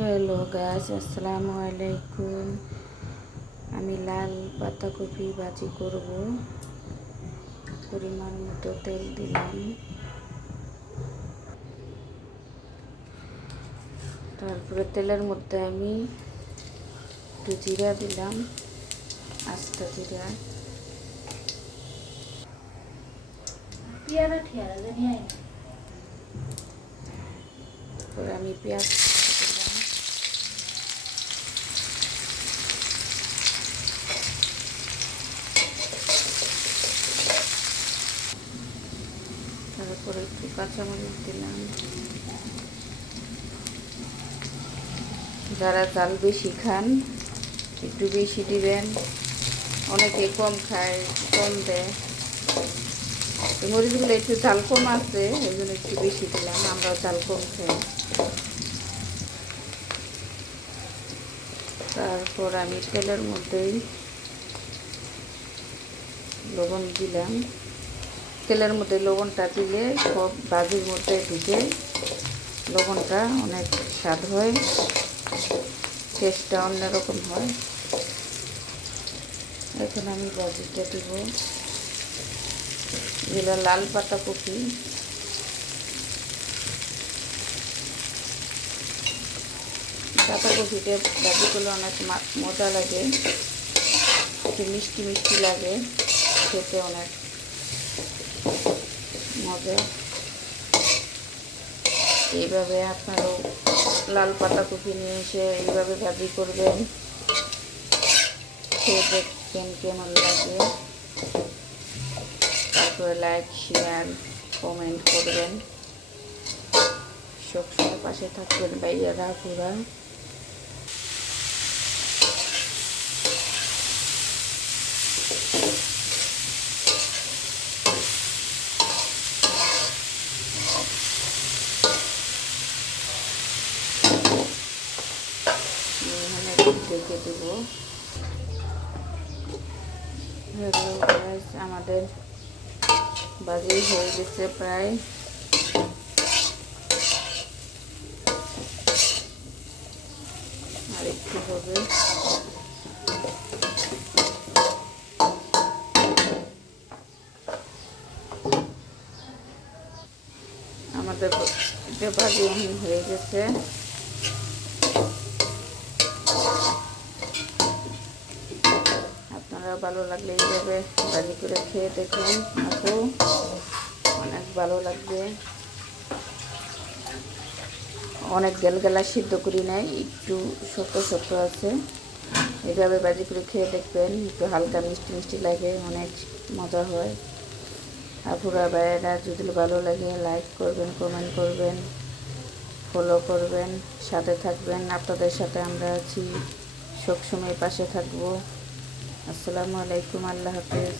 Hello guys, আসসালামু আলাইকুম। আমি লাল পাতাকপি ভাজি করব। পরিমাণ মতো তেল দিলাম, তারপরে তেলের মধ্যে আমি একটু জিরা দিলাম, আস্তা জিরা। তারপরে আমি পেঁয়াজ দিলাম, তারপরে একটু কাঁচামরিচ দিলাম। যারা ঝাল বেশি খান একটু বেশি দিবেন, অনেকে কম খায় কম দেয়। এই মরিচগুলো একটু ঝাল কম আছে, এই জন্য একটু বেশি দিলাম, আমরাও ঝাল কম খাই। তারপর আমি তেলের মধ্যেই লবণ দিলাম। তেলের মধ্যে লবণটা দিলে সব ভাজির মধ্যে ঢুকে, লবণটা অনেক স্বাদ হয়, টেস্টটা অন্যরকম হয়। এখন আমি ভাজিটা দিব, যেটা লাল পাতাকপি। পাতাকপিটা ভাজি করলে অনেক মজা লাগে, একটু মিষ্টি মিষ্টি লাগে, খেতে অনেক মজা। এইভাবে আপনারাও লাল পাতাকপি নিয়ে এসে এইভাবে ভাজি করবেন, খেয়ে দেখবেন কেমন লাগে। তারপরে লাইক, শেয়ার, কমেন্ট করবেন। সবসময় পাশে থাকবেন ভাইয়ারা পুরা। এখানে ঢেকে দেব। হ্যালো গাইস, আমাদের ভাজি হয়ে গেছে প্রায়। আর একটু হবে। আমাদের এটা ভাজি হয়ে গেছে। আপনারা ভালো লাগলে এইভাবে ভাজি করে খেয়ে দেখুন, আপু অনেক ভালো লাগবে। অনেক গেলগেলা সিদ্ধ করি নাই, একটু শক্ত শক্ত আছে। এইভাবে ভাজি করে খেয়ে দেখবেন, একটু হালকা মিষ্টি মিষ্টি লাগে, অনেক মজা হয়। আপুরা ভাইয়েরা যদি ভালো লাগে লাইক করবেন, কমেন্ট করবেন, ফলো করবেন, সাথে থাকবেন। আপনাদের সাথে আমরা আছি, সবসময় পাশে থাকবো। আসসালামু আলাইকুম, আল্লাহ হাফেজ।